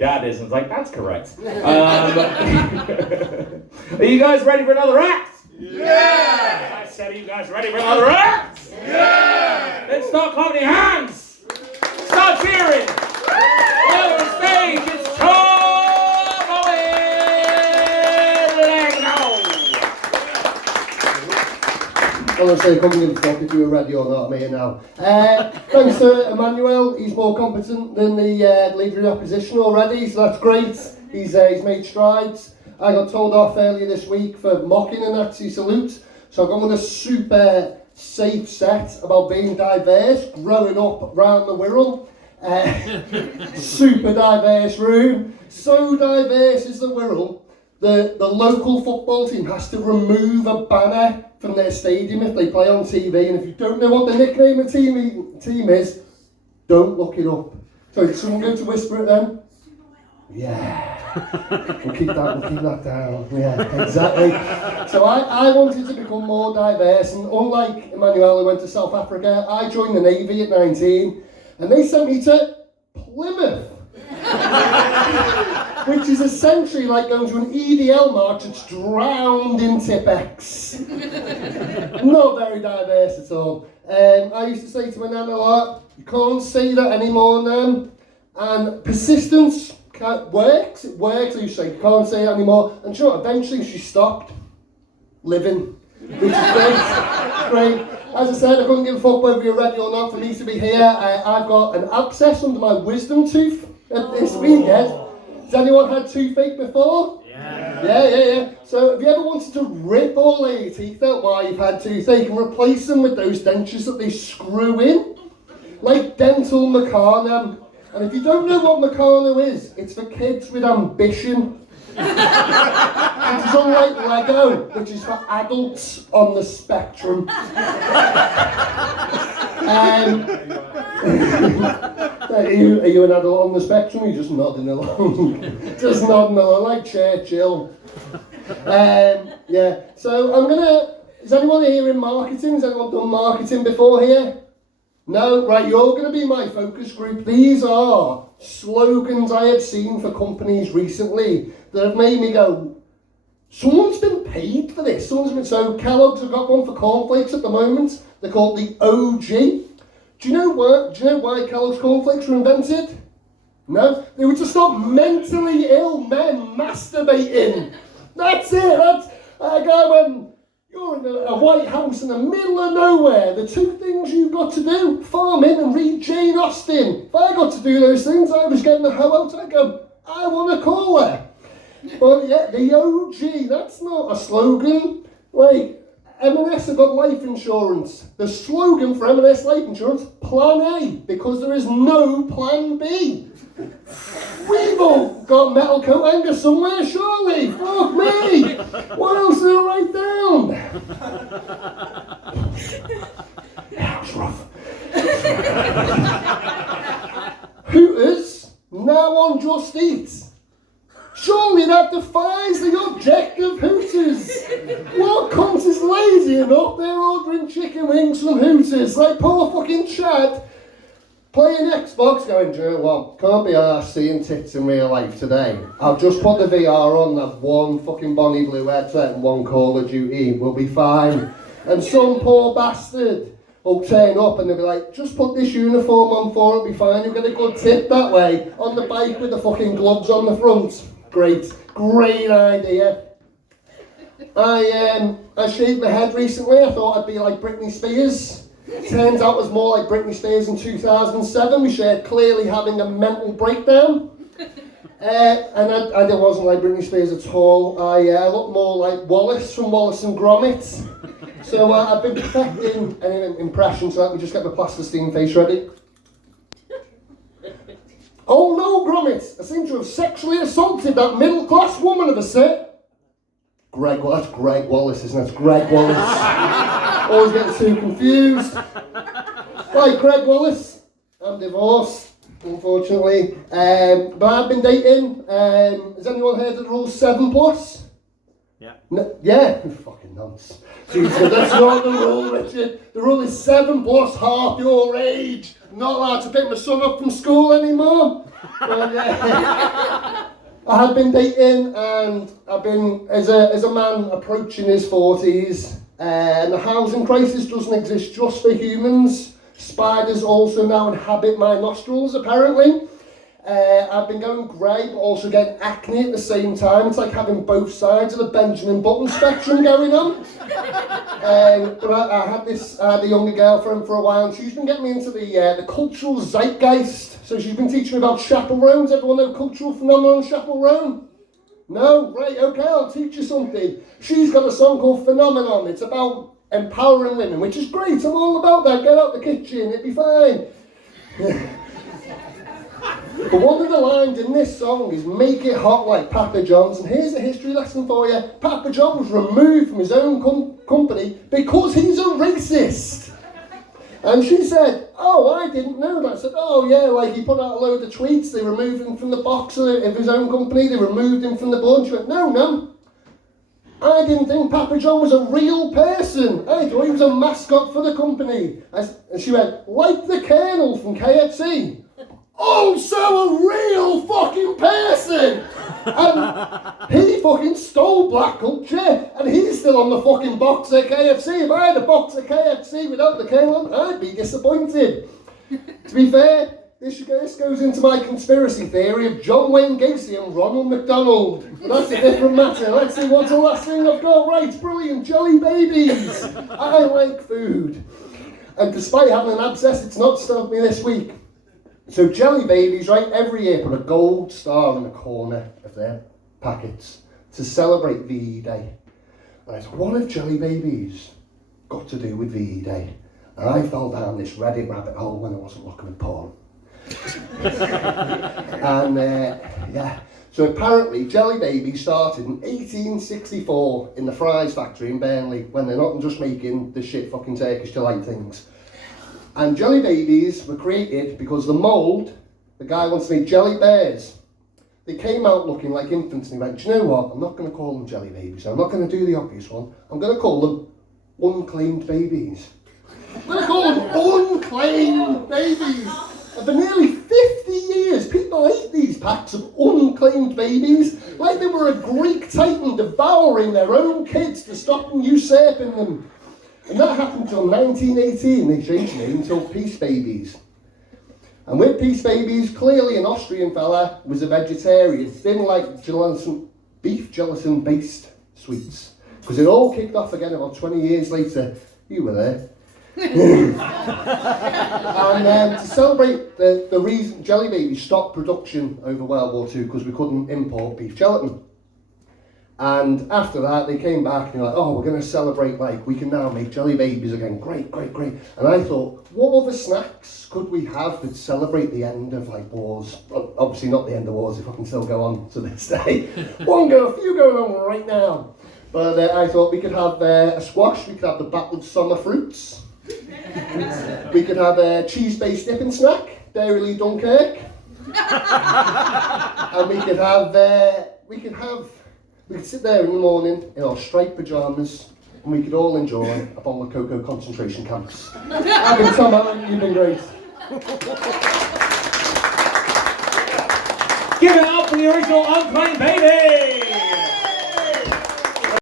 dad is. And I was like, that's correct. Are you guys ready for another act? Yeah! I said, are you guys ready for another act? Yeah! Then start clapping your hands. Start cheering. On the stage, it's Tom Owen. Let's go. Honestly, I couldn't give a fuck if you were ready or not. I'm here now. Thanks to Emmanuel. He's more competent than the leader of the opposition already, so that's great. He's made strides. I got told off earlier this week for mocking a Nazi salute, so I've gone with a super safe set about being diverse, growing up round the Wirral. Super diverse room. So diverse is the Wirral, the local football team has to remove a banner from their stadium if they play on TV, and if you don't know what the nickname of the team is, don't look it up. So did someone go to whisper it then? Yeah. We'll keep that down. Yeah, exactly. So I wanted to become more diverse, and unlike Emmanuel, who went to South Africa, I joined the Navy at 19, and they sent me to Plymouth. Which is essentially like going to an EDL march that's drowned in Tipex. Not very diverse at all. I used to say to my nan a lot, you can't say that anymore, Nan. And persistence works. It works, I used to say, you can't say it anymore. And you know what, eventually she stopped living, which is great. As I said, I couldn't give a fuck whether you're ready or not for me to be here. I've got an abscess under my wisdom tooth this weekend. Has anyone had toothache before? Yeah. So have you ever wanted to rip all your teeth out while you've had toothache and replace them with those dentures that they screw in? Like dental Meccano. And if you don't know what Meccano is, it's for kids with ambition. It is unlike Lego, which is for adults on the spectrum. Are you an adult on the spectrum? Or are you just nodding along? Just nodding along like Churchill. Yeah, so is anyone here in marketing? Has anyone done marketing before here? No? Right, you're going to be my focus group. These are slogans I have seen for companies recently that have made me go, someone's been paid for this. So Kellogg's have got one for cornflakes at the moment. They're called the OG. Do you know why Kellogg's cornflakes were invented? No? They were to stop mentally ill men masturbating. That's it. You're in a White House in the middle of nowhere. The two things you've got to do, farm in and read Jane Austen. If I got to do those things, I was getting the hoe out. I'd go, I want to call her. But yeah, the OG, that's not a slogan. Like, M&S have got life insurance. The slogan for M&S life insurance, Plan A, because there is no Plan B. We've all got metal coat hanger somewhere, surely. Fuck me. What else did I write down? That was rough. Hooters, now on Just Eat. Surely that defies the objective Hooters. What cunt is lazy enough? They're ordering chicken wings from Hooters. Like poor fucking Chad playing Xbox going, do you know what? Can't be arsed seeing tits in real life today. I'll just put the VR on, have one fucking Bonnie Blue headset and one Call of Duty. We'll be fine. And some poor bastard will turn up and they'll be like, just put this uniform on for it, it'll be fine. You'll get a good tip that way. On the bike with the fucking gloves on the front. Great idea. I shaved my head recently. I thought I'd be like Britney Spears. Turns out it was more like Britney Spears in 2007. We shared clearly having a mental breakdown. And I wasn't like Britney Spears at all. I looked more like Wallace from Wallace and Gromit. So I've been perfecting an impression, so let me just get my plasticine face ready. Oh no, Gromit! I seem to have sexually assaulted that middle-class woman of a set. That's Greg Wallace, isn't it? It's Greg Wallace. Always getting too confused. Right, Greg Wallace. I'm divorced, unfortunately. But I've been dating. Has anyone heard of the rule 7+? Yeah. No, yeah, fucking nonce. Jesus, that's not the rule, Richard. The rule is 7 plus half your age. I'm not allowed to pick my son up from school anymore. But, I have been dating, and I've been, as a man approaching his 40s, and the housing crisis doesn't exist just for humans. Spiders also now inhabit my nostrils, apparently. I've been going grey, but also getting acne at the same time. It's like having both sides of the Benjamin Button spectrum going on. But I had a younger girlfriend for a while, and she's been getting me into the cultural zeitgeist. So she's been teaching me about chaperones. Everyone know cultural phenomenon chaperone? No? Right, okay, I'll teach you something. She's got a song called Phenomenon. It's about empowering women, which is great. I'm all about that. Get out the kitchen, it'll be fine. But one of the lines in this song is "Make it hot like Papa John's." And here's a history lesson for you. Papa John was removed from his own company because he's a racist. And she said, "Oh, I didn't know that." I said, "Oh yeah, like he put out a load of tweets, they removed him from the box of his own company, they removed him from the board." She went, No. I didn't think Papa John was a real person. I thought he was a mascot for the company. And she went, "Like the Colonel from KFC. Also a real fucking person!" And he fucking stole black culture, and he's still on the fucking box at KFC. If I had a box at KFC without the Colonel, I'd be disappointed. To be fair, this goes into my conspiracy theory of John Wayne Gacy and Ronald McDonald. But that's a different matter. Let's see what's the last thing I've got. Right, brilliant, jelly babies. I like food. And despite having an abscess, it's not stopped me this week. So jelly babies, right, every year put a gold star in the corner of their packets to celebrate VE Day. And I thought, what have jelly babies got to do with VE Day? And I fell down this Reddit rabbit hole when I wasn't looking at porn. And so apparently jelly babies started in 1864 in the Fry's factory in Burnley, when they're not just making the shit fucking Turkish delight things. And jelly babies were created because the mould, the guy wants to make jelly bears. They came out looking like infants, and he went, "Do you know what? I'm not going to call them jelly babies. I'm not going to do the obvious one. I'm going to call them unclaimed babies. I'm going to call them unclaimed babies." And for nearly 50 years, people ate these packs of unclaimed babies like they were a Greek titan devouring their own kids to stop them usurping them. And that happened until 1918. They changed the name until Peace Babies. And with Peace Babies, clearly an Austrian fella was a vegetarian, didn't like beef gelatin-based sweets. Because it all kicked off again about 20 years later. You were there. And to celebrate the reason jelly babies stopped production over World War II because we couldn't import beef gelatin. And after that, they came back and they're like, "Oh, we're going to celebrate, like, we can now make jelly babies again. Great. And I thought, what other snacks could we have that celebrate the end of, like, wars? Well, obviously not the end of wars, if I can still go on to this day. A few going on right now. But I thought we could have a squash, we could have the battered summer fruits. We could have a cheese-based dipping snack, Dairy Dunkirk. And we could sit there in the morning in our striped pyjamas, and we could all enjoy a bowl of cocoa concentration camps. I've been Tom Allen, you've been great. Give it up for the original Unclaimed Baby!